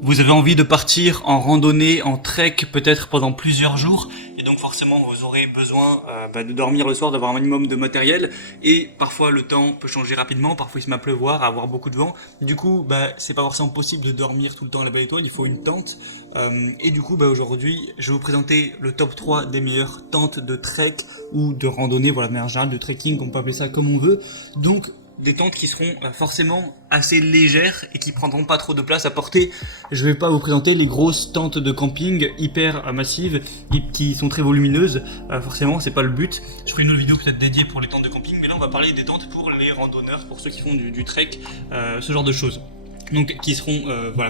Vous avez envie de partir en randonnée, en trek, peut-être pendant plusieurs jours, et donc forcément vous aurez besoin de dormir le soir, d'avoir un minimum de matériel, et parfois le temps peut changer rapidement, parfois il se met à pleuvoir, à avoir beaucoup de vent, du coup c'est pas forcément possible de dormir tout le temps à la belle étoile, il faut une tente, et du coup aujourd'hui je vais vous présenter le top 3 des meilleures tentes de trek ou de randonnée, voilà, de manière générale, de trekking, on peut appeler ça comme on veut, donc des tentes qui seront forcément assez légères et qui prendront pas trop de place à porter. Je vais pas vous présenter les grosses tentes de camping hyper massives qui sont très volumineuses, forcément c'est pas le but. Je ferai une autre vidéo peut-être dédiée pour les tentes de camping, mais là on va parler des tentes pour les randonneurs, pour ceux qui font du trek, ce genre de choses. Donc qui seront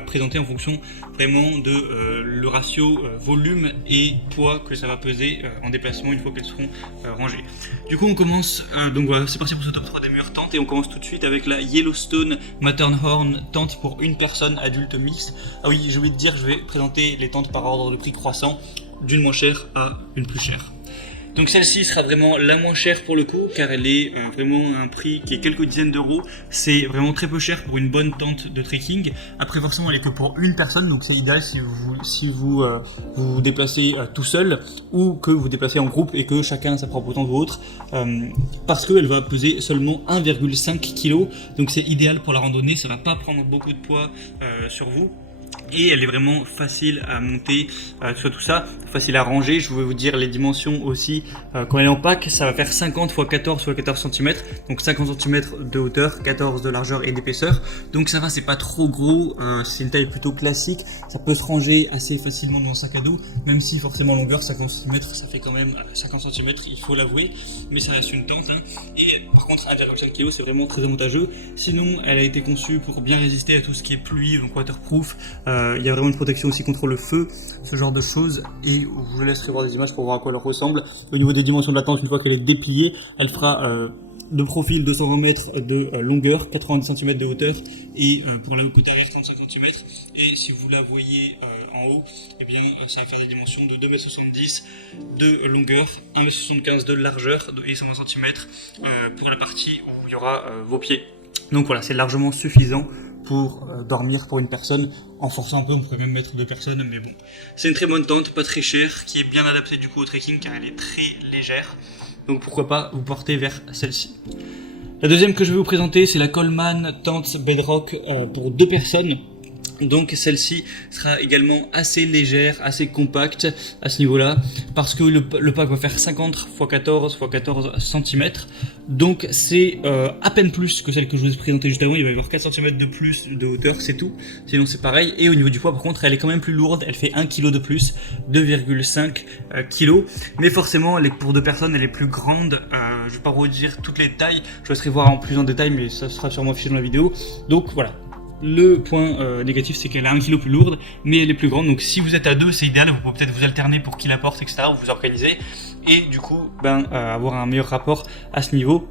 présentées en fonction vraiment de le ratio volume et poids que ça va peser en déplacement une fois qu'elles seront rangées. Du coup on commence, donc voilà, c'est parti pour ce top 3 des meilleures tentes et on commence tout de suite avec la Yellowstone Matterhorn tente pour une personne adulte mixte. Ah oui, j'ai oublié de dire, je vais présenter les tentes par ordre de prix croissant, d'une moins chère à une plus chère. Donc celle-ci sera vraiment la moins chère pour le coup, car elle est vraiment à un prix qui est quelques dizaines d'euros. C'est vraiment très peu cher pour une bonne tente de trekking. Après forcément elle est que pour une personne, donc c'est idéal si vous vous déplacez tout seul ou que vous vous déplacez en groupe et que chacun a sa propre tente ou autre, parce qu'elle va peser seulement 1,5 kg. Donc c'est idéal pour la randonnée, ça va pas prendre beaucoup de poids sur vous. Et elle est vraiment facile à monter, tout ça, facile à ranger. Je vais vous dire les dimensions aussi. Quand elle est en pack, ça va faire 50 x 14 x 14 cm, donc 50 cm de hauteur, 14 de largeur et d'épaisseur. Donc ça va, c'est pas trop gros, c'est une taille plutôt classique. Ça peut se ranger assez facilement dans un sac à dos, même si forcément longueur 50 cm, ça fait quand même 50 cm, il faut l'avouer. Mais ça reste une tente, Et par contre 1,5 kg, c'est vraiment très avantageux. Sinon, elle a été conçue pour bien résister à tout ce qui est pluie, donc waterproof. Il y a vraiment une protection aussi contre le feu, ce genre de choses, et je vous laisserai voir des images pour voir à quoi elle ressemble. Au niveau des dimensions de la tente, une fois qu'elle est dépliée, elle fera de profil 220 mètres de longueur, 90 cm de hauteur, et pour le côté arrière 35 cm, et si vous la voyez en haut, eh bien ça va faire des dimensions de 2,70 m de longueur, 1,75 m de largeur et 120 cm pour la partie où il y aura vos pieds. Donc voilà, c'est largement suffisant pour dormir pour une personne. En forçant un peu, on peut même mettre 2 personnes, mais bon. C'est une très bonne tente, pas très chère, qui est bien adaptée du coup au trekking car elle est très légère. Donc pourquoi pas vous porter vers celle-ci. La deuxième que je vais vous présenter, c'est la Coleman Tente Bedrock pour 2 personnes. Donc celle-ci sera également assez légère, assez compacte à ce niveau-là, parce que le pack va faire 50 x 14 x 14 cm, donc c'est à peine plus que celle que je vous ai présentée juste avant. Il va y avoir 4 cm de plus de hauteur, c'est tout, sinon c'est pareil. Et au niveau du poids par contre, elle est quand même plus lourde, elle fait 1 kg de plus, 2,5 kg, mais forcément elle est pour 2 personnes, elle est plus grande. Je vais pas vous dire toutes les tailles, je vous laisserai voir en plus en détail, mais ça sera sûrement affiché dans la vidéo. Donc voilà. Le point négatif, c'est qu'elle est 1 kg plus lourde, mais elle est plus grande. Donc si vous êtes à 2, c'est idéal. Vous pouvez peut-être vous alterner pour qui la porte, etc. Vous vous organisez et du coup, avoir un meilleur rapport à ce niveau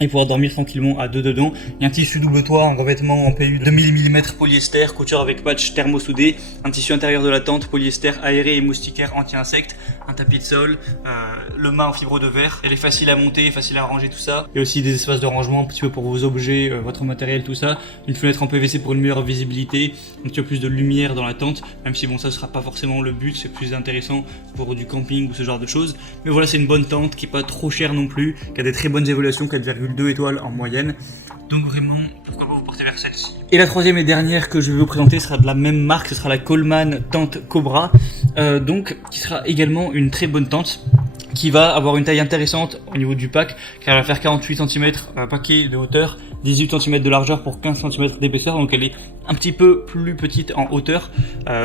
et pouvoir dormir tranquillement à 2 dedans. Il y a un tissu double toit, un revêtement en PU de 1000 mm polyester, couture avec patch thermosoudé, un tissu intérieur de la tente, polyester aéré et moustiquaire anti-insectes, un tapis de sol, le mât en fibre de verre. Elle est facile à monter, facile à ranger, tout ça. Il y a aussi des espaces de rangement un petit peu pour vos objets, votre matériel, tout ça. Une fenêtre en PVC pour une meilleure visibilité, un petit peu plus de lumière dans la tente, même si bon, ça ne sera pas forcément le but, c'est plus intéressant pour du camping ou ce genre de choses. Mais voilà, c'est une bonne tente qui est pas trop chère non plus, qui a des très bonnes évaluations, 4,2 étoiles en moyenne. Donc vraiment, pourquoi pas vous porter vers celle-ci. Et la troisième et dernière que je vais vous présenter sera de la même marque, ce sera la Coleman Tente Cobra, qui sera également une très bonne tente, qui va avoir une taille intéressante au niveau du pack, car elle va faire 48 cm paquet de hauteur, 18 cm de largeur pour 15 cm d'épaisseur, donc elle est un petit peu plus petite en hauteur.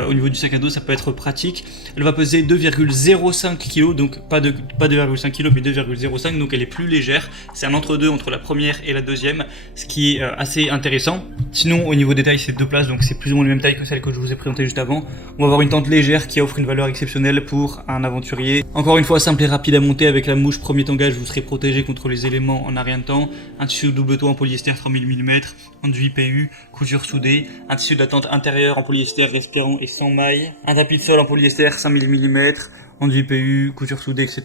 Au niveau du sac à dos, ça peut être pratique. Elle va peser 2,05 kg, donc pas 2,5 kg mais 2,05, donc elle est plus légère. C'est un entre-deux entre la première et la deuxième, ce qui est assez intéressant. Sinon, au niveau des tailles, c'est 2 places, donc c'est plus ou moins la même taille que celle que je vous ai présentée juste avant. On va avoir une tente légère qui offre une valeur exceptionnelle pour un aventurier. Encore une fois, simple et rapide à monter avec la mouche premier tangage, vous serez protégé contre les éléments en un rien de temps. Un tissu double toit en polyester 3000 mm, enduit PU, couture soudée, un tissu de la tente intérieure en polyester respirant et sans mailles, un tapis de sol en polyester 5000 mm, enduit PU, couture soudée, etc.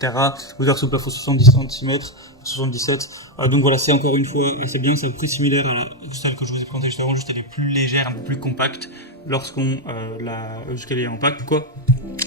Hauteur sous plafond 70 cm, 77. Donc voilà, c'est encore une fois assez bien, c'est un prix similaire à celle que je vous ai présentée juste avant, juste elle est plus légère, un peu plus compacte. lorsqu'on jusqu'elle est en pack, quoi.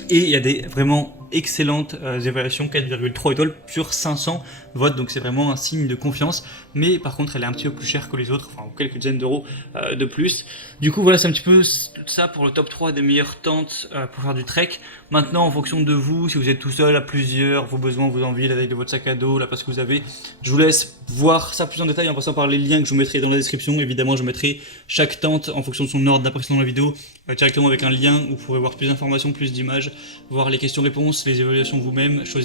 Et il y a des vraiment excellentes évaluations, 4,3 étoiles sur 500 votes, donc c'est vraiment un signe de confiance. Mais par contre, elle est un petit peu plus chère que les autres, enfin quelques dizaines d'euros de plus. Du coup, voilà, c'est un petit peu ça pour le top 3 des meilleures tentes pour faire du trek. Maintenant, en fonction de vous, si vous êtes tout seul, à plusieurs, vos besoins, vos envies, la taille de votre sac à dos, la place que vous avez, je vous laisse voir ça plus en détail en passant par les liens que je vous mettrai dans la description. Évidemment, je mettrai chaque tente en fonction de son ordre d'apparition dans la vidéo, directement avec un lien où vous pourrez voir plus d'informations, plus d'images, voir les questions-réponses, les évaluations vous-même, choisir